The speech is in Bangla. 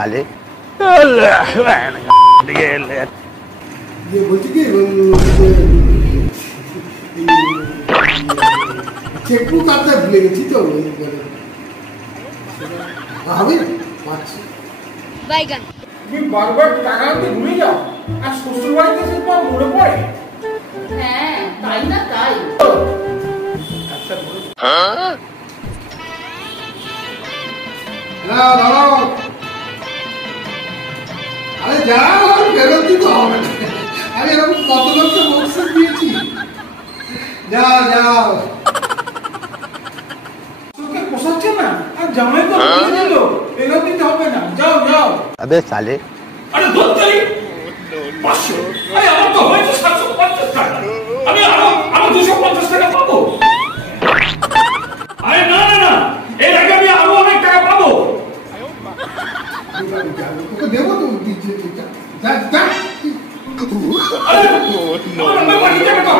साले ये বলছি কি চেকবুক আনতে ভুলে গেছি তো হবে পাচ্ছি বাইগান তুমি বারবার টাকা আনতে ভুলে যাও আর শ্বশুর বাড়িতে এসে তোমার মনে পড়ে। হ্যাঁ তাই না তাই আচ্ছা দাঁড়াও আরে যাও ফেরত দিতে হবে আরে এরকম কত লোককে বক্সে দিয়েছি যাও যাও তোকে পোষাচ্ছে না আর জামাই তো বলে দিল ফেরত দিতে হবে না যাও যাও। अबे साले আরে ধরতেই 500 আরে আমার তো হয়েছে 750 টাকা আমি আরো 250 টাকা পাবো। আরে না না না এর আগে আমি আরো অনেক টাকা পাবো। তোকে দেবো তো দিচ্ছে যা যা আরে আমার বাড়িতে যাবে তো